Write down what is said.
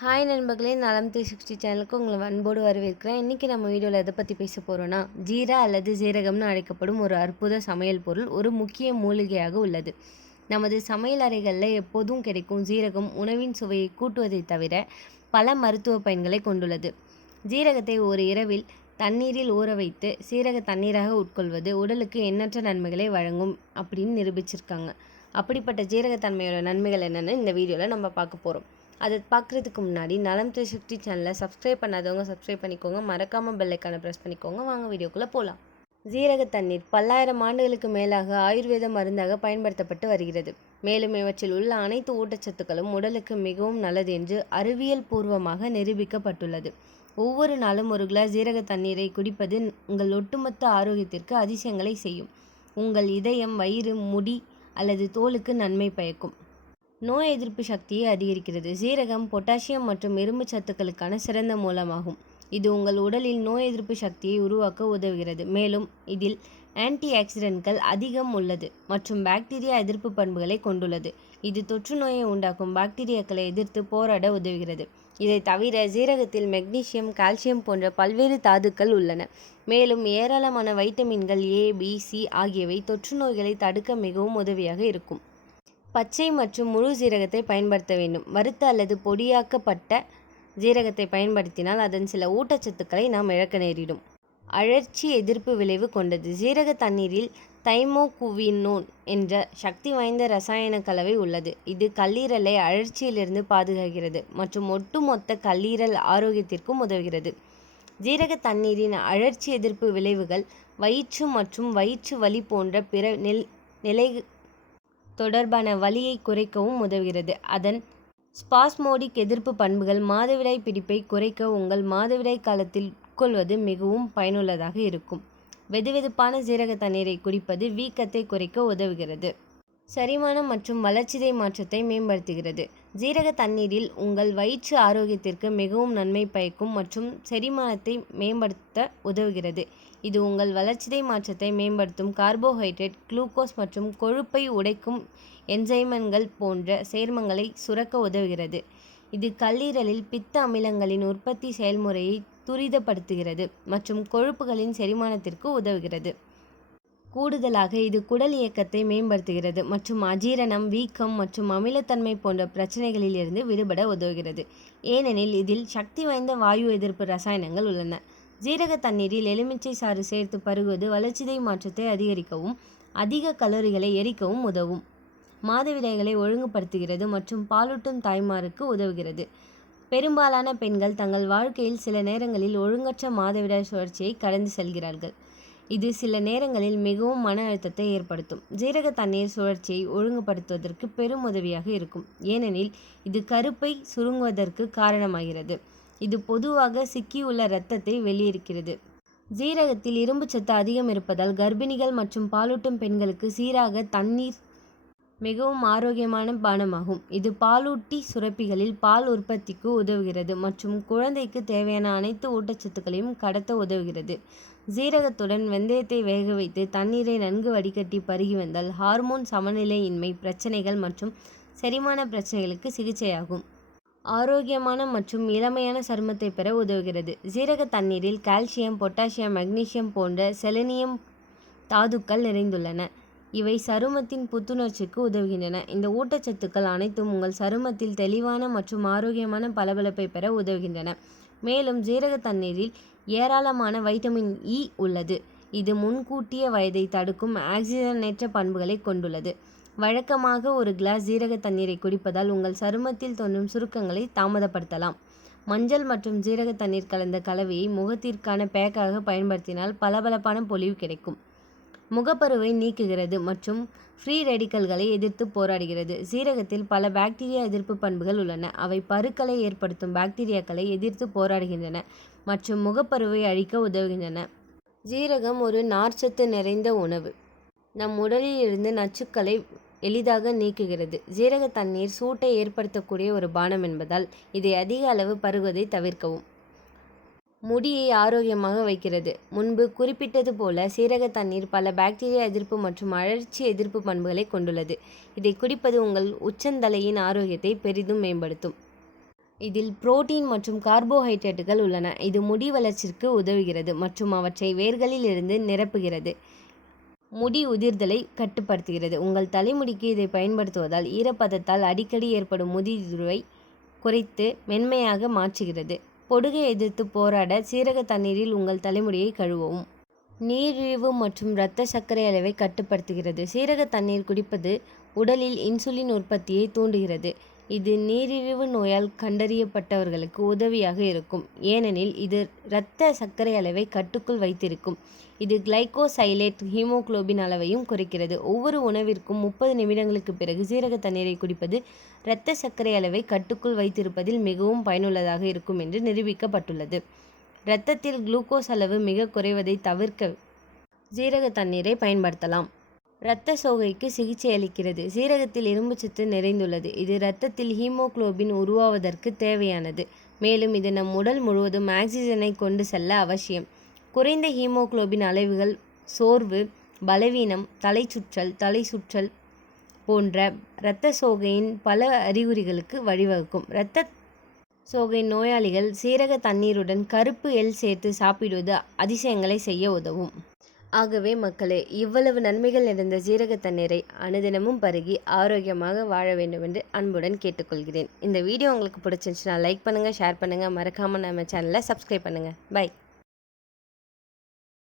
Hi நண்பர்களே நலம் three sixty சேனலுக்கு உங்களை அன்போடு வரவேற்கிறேன். இன்றைக்கி நம்ம வீடியோவில் எதை பற்றி பேச போகிறோன்னா ஜீரா அல்லது ஜீரகம்னு அழைக்கப்படும் ஒரு அற்புத சமையல் பொருள் ஒரு முக்கிய மூலிகையாக உள்ளது. நமது சமையல் அறைகளில் எப்போதும் கிடைக்கும் ஜீரகம் உணவின் சுவையை கூட்டுவதை தவிர பல மருத்துவ பயன்களை கொண்டுள்ளது. ஜீரகத்தை ஒரு இரவில் தண்ணீரில் ஊற வைத்து சீரக தண்ணீராக உட்கொள்வது உடலுக்கு எண்ணற்ற நன்மைகளை வழங்கும் அப்படின்னு நிரூபிச்சிருக்காங்க. அப்படிப்பட்ட ஜீரகத்தன்மையோட நன்மைகள் என்னென்னு இந்த வீடியோவில் நம்ம பார்க்க போகிறோம் அதை பார்க்குறதுக்கு முன்னாடி நலம் த்ரீ சிக்ஸ்டி சேனலை சப்ஸ்கிரைப் பண்ணாதவங்க சப்ஸ்கிரைப் பண்ணிக்கோங்க. மறக்காமல் பெல்லைக்கான ப்ரெஸ் பண்ணிக்கோங்க. வாங்க வீடியோக்குள்ளே போகலாம் ஜீரக தண்ணீர் பல்லாயிரம் ஆண்டுகளுக்கு மேலாக ஆயுர்வேத மருந்தாக பயன்படுத்தப்பட்டு வருகிறது. மேலும் இவற்றில் உள்ள அனைத்து ஊட்டச்சத்துக்களும் உடலுக்கு மிகவும் நல்லது என்று அறிவியல் பூர்வமாக நிரூபிக்கப்பட்டுள்ளது. ஒவ்வொரு நாளும் ஒரு கிளாஸ் ஜீரக தண்ணீரை குடிப்பது உங்கள் ஒட்டுமொத்த ஆரோக்கியத்திற்கு அதிசயங்களை செய்யும். உங்கள் இதயம் வயிறு முடி அல்லது தோலுக்கு நன்மை பயக்கும். நோய் எதிர்ப்பு சக்தியை அதிகரிக்கிறது. சீரகம் பொட்டாசியம் மற்றும் இரும்பு சத்துக்களுக்கான சிறந்த மூலமாகும். இது உங்கள் உடலில் நோய் எதிர்ப்பு சக்தியை உருவாக்க உதவுகிறது. மேலும் இதில் ஆன்டி ஆக்சிடென்ட்கள் அதிகம் உள்ளது மற்றும் பாக்டீரியா எதிர்ப்பு பண்புகளை கொண்டுள்ளது. இது தொற்று நோயை உண்டாக்கும் பாக்டீரியாக்களை எதிர்த்து போராட உதவுகிறது. இதை தவிர ஜீரகத்தில் மெக்னீசியம் கால்சியம் போன்ற பல்வேறு தாதுக்கள் உள்ளன. மேலும் ஏராளமான வைட்டமின்கள் ஏ பி சி ஆகியவை தொற்று நோய்களை தடுக்க மிகவும் உதவியாக இருக்கும். பச்சை மற்றும் முழு ஜீரகத்தை பயன்படுத்த வேண்டும். வறுத்த அல்லது பொடியாக்கப்பட்ட ஜீரகத்தை பயன்படுத்தினால் அதன் சில ஊட்டச்சத்துக்களை நாம் இழக்க நேரிடும். அழற்சி எதிர்ப்பு விளைவு கொண்டது. ஜீரக தண்ணீரில் தைமோகுவினோன் என்ற சக்தி வாய்ந்த ரசாயன கலவை உள்ளது. இது கல்லீரலை அழற்சியிலிருந்து பாதுகாக்கிறது மற்றும் ஒட்டுமொத்த கல்லீரல் ஆரோக்கியத்திற்கும் உதவுகிறது. ஜீரக தண்ணீரின் அழற்சி எதிர்ப்பு விளைவுகள் வயிற்று மற்றும் வயிற்று வலி போன்ற பிற நில் நிலை தொடர்பான வலியை குறைக்கவும் உதவுகிறது. அதன் ஸ்பாஸ்மோடிக் எதிர்ப்பு பண்புகள் மாதவிடாய் பிடிப்பை குறைக்க உங்கள் மாதவிடாய் காலத்தில் உட்கொள்வது மிகவும் பயனுள்ளதாக இருக்கும். வெதுவெதுப்பான சீரக தண்ணீரை குடிப்பது வீக்கத்தை குறைக்க உதவுகிறது. சரிமானம் மற்றும் வளர்ச்சிதை மாற்றத்தை மேம்படுத்துகிறது. ஜீரக தண்ணீரில் உங்கள் வயிற்று ஆரோக்கியத்திற்கு மிகவும் நன்மை பயக்கும் மற்றும் செரிமானத்தை மேம்படுத்த உதவுகிறது. இது உங்கள் வளர்ச்சிதை மாற்றத்தை மேம்படுத்தும் கார்போஹைட்ரேட் குளுக்கோஸ் மற்றும் கொழுப்பை உடைக்கும் என்சைமன்கள் போன்ற சேர்மங்களை சுரக்க உதவுகிறது. இது கல்லீரலில் பித்த அமிலங்களின் உற்பத்தி செயல்முறையை துரிதப்படுத்துகிறது மற்றும் கொழுப்புகளின் செரிமானத்திற்கு உதவுகிறது. கூடுதலாக இது குடல் இயக்கத்தை மேம்படுத்துகிறது மற்றும் அஜீரணம் வீக்கம் மற்றும் அமிலத்தன்மை போன்ற பிரச்சனைகளில் இருந்து விடுபட உதவுகிறது. ஏனெனில் இதில் சக்தி வாய்ந்த வாயு எதிர்ப்பு ரசாயனங்கள் உள்ளன. ஜீரக தண்ணீரில் எலுமிச்சை சாறு சேர்த்து பருகுவது வளர்ச்சிதை மாற்றத்தை அதிகரிக்கவும் அதிக கலோரிகளை எரிக்கவும் உதவும். மாதவிடைகளை ஒழுங்குபடுத்துகிறது மற்றும் பாலூட்டும் தாய்மாருக்கு உதவுகிறது. பெரும்பாலான பெண்கள் தங்கள் வாழ்க்கையில் சில நேரங்களில் ஒழுங்கற்ற மாதவிடாய் சுழற்சியை கடந்து செல்கிறார்கள். இது சில நேரங்களில் மிகவும் மன அழுத்தத்தை ஏற்படுத்தும். ஜீரக தண்ணீர் சுழற்சியை ஒழுங்குபடுத்துவதற்கு பெரும் உதவியாக இருக்கும். ஏனெனில் இது கருப்பை சுருங்குவதற்கு காரணமாகிறது. இது பொதுவாக சிக்கியுள்ள இரத்தத்தை வெளியிருக்கிறது ஜீரகத்தில் இரும்பு சத்து அதிகம் இருப்பதால் கர்ப்பிணிகள் மற்றும் பாலூட்டும் பெண்களுக்கு சீராக தண்ணீர் மிகவும் ஆரோக்கியமான பானமாகும். இது பாலூட்டி சுரப்பிகளில் பால் உற்பத்திக்கு உதவுகிறது மற்றும் குழந்தைக்கு தேவையான அனைத்து ஊட்டச்சத்துக்களையும் கடத்த உதவுகிறது. ஜீரகத்துடன் வெந்தயத்தை வேக வைத்து தண்ணீரை நன்கு வடிகட்டி பருகி வந்தால் ஹார்மோன் சமநிலையின்மை பிரச்சனைகள் மற்றும் செரிமான பிரச்சனைகளுக்கு சிகிச்சையாகும். ஆரோக்கியமான மற்றும் இளமையான சருமத்தை பெற உதவுகிறது. சீரக தண்ணீரில் கால்சியம் பொட்டாசியம் மக்னீசியம் போன்ற செலனியம் தாதுக்கள் நிறைந்துள்ளன. இவை சருமத்தின் புத்துணர்ச்சிக்கு உதவுகின்றன. இந்த ஊட்டச்சத்துக்கள் அனைத்தும் உங்கள் சருமத்தில் தெளிவான மற்றும் ஆரோக்கியமான பளபளப்பை பெற உதவுகின்றன. மேலும் ஜீரக தண்ணீரில் ஏராளமான வைட்டமின் இ உள்ளது. இது முன்கூட்டிய வயதை தடுக்கும் ஆக்சிஜனேற்ற பண்புகளை கொண்டுள்ளது. வழக்கமாக ஒரு கிளாஸ் ஜீரக தண்ணீரை குடிப்பதால் உங்கள் சருமத்தில் தோன்றும் சுருக்கங்களை தாமதப்படுத்தலாம். மஞ்சள் மற்றும் ஜீரக தண்ணீர் கலந்த கலவையை முகத்திற்கான பேக்காக பயன்படுத்தினால் பளபளப்பான பொலிவு கிடைக்கும். முகப்பருவை நீக்குகிறது மற்றும் ஃப்ரீ ரெடிக்கல்களை எதிர்த்து போராடுகிறது. சீரகத்தில் பல பாக்டீரியா எதிர்ப்பு பண்புகள் உள்ளன. அவை பருக்களை ஏற்படுத்தும் பாக்டீரியாக்களை எதிர்த்து போராடுகின்றன மற்றும் முகப்பருவை அழிக்க உதவுகின்றன. ஜீரகம் ஒரு நார்ச்சத்து நிறைந்த உணவு. நம் உடலில் இருந்து நச்சுக்களை எளிதாக நீக்குகிறது. ஜீரக தண்ணீர் சூட்டை ஏற்படுத்தக்கூடிய ஒரு பானம் என்பதால் இதை அதிக அளவு பருகுவதை தவிர்க்கவும். முடியை ஆரோக்கியமாக வைக்கிறது. முன்பு குறிப்பிட்டது போல சீரக தண்ணீர் பல பாக்டீரியா எதிர்ப்பு மற்றும் அழற்சி எதிர்ப்பு பண்புகளை கொண்டுள்ளது. இதை குடிப்பது உங்கள் உச்சந்தலையின் ஆரோக்கியத்தை பெரிதும் மேம்படுத்தும். இதில் புரோட்டீன் மற்றும் கார்போஹைட்ரேட்டுகள் உள்ளன. இது முடி வளர்ச்சிக்கு உதவுகிறது மற்றும் அவற்றை வேர்களில் இருந்து நிரப்புகிறது. முடி உதிர்தலை கட்டுப்படுத்துகிறது. உங்கள் தலைமுடிக்கு இதை பயன்படுத்துவதால் ஈரப்பதத்தால் அடிக்கடி ஏற்படும் முதிர்வை குறைத்து மென்மையாக மாற்றுகிறது. பொடுகை எதிர்த்து போராட சீரக தண்ணீரில் உங்கள் தலைமுடியை கழுவவும். நீரிழிவு மற்றும் இரத்த சர்க்கரை அளவை கட்டுப்படுத்துகிறது. சீரக தண்ணீர் குடிப்பது உடலில் இன்சுலின் உற்பத்தியை தூண்டுகிறது. இது நீரிழிவு நோயால் கண்டறியப்பட்டவர்களுக்கு உதவியாக இருக்கும். ஏனெனில் இது இரத்த சர்க்கரை அளவை கட்டுக்குள் வைத்திருக்கும். இது கிளைகோசைலேட் ஹீமோகுளோபின் அளவையும் குறைக்கிறது. ஒவ்வொரு உணவிற்கும் முப்பது நிமிடங்களுக்கு பிறகு சீரக தண்ணீரை குடிப்பது இரத்த சர்க்கரை அளவை கட்டுக்குள் வைத்திருப்பதில் மிகவும் பயனுள்ளதாக இருக்கும் என்று நிரூபிக்கப்பட்டுள்ளது. இரத்தத்தில் குளுக்கோஸ் அளவு மிக குறைவதை தவிர்க்க சீரக தண்ணீரை பயன்படுத்தலாம். இரத்த சோகைக்கு சிகிச்சை அளிக்கிறது. சீரகத்தில் இரும்புச்சத்து நிறைந்துள்ளது. இது இரத்தத்தில் ஹீமோகுளோபின் உருவாவதற்கு தேவையானது. மேலும் இது நம் உடல் முழுவதும் ஆக்சிஜனை கொண்டு செல்ல அவசியம். குறைந்த ஹீமோகுளோபின் அளவுகள் சோர்வு பலவீனம் தலை சுற்றல் தலை சுற்றல் போன்ற இரத்த சோகையின் பல அறிகுறிகளுக்கு வழிவகுக்கும். இரத்த சோகை நோயாளிகள் சீரக தண்ணீருடன் கருப்பு எல் சேர்த்து சாப்பிடுவது அதிசயங்களை செய்ய உதவும். ஆகவே மக்களே இவ்வளவு நன்மைகள் நிறைந்த ஜீரக தண்ணீரை அனுதினமும் பருகி ஆரோக்கியமாக வாழ வேண்டும் என்று அன்புடன் கேட்டுக்கொள்கிறேன். இந்த வீடியோ உங்களுக்கு பிடிச்சிருந்துச்சுன்னா லைக் பண்ணுங்கள் ஷேர் பண்ணுங்கள் மறக்காமல் நம்ம சேனலை சப்ஸ்கிரைப் பண்ணுங்கள் பை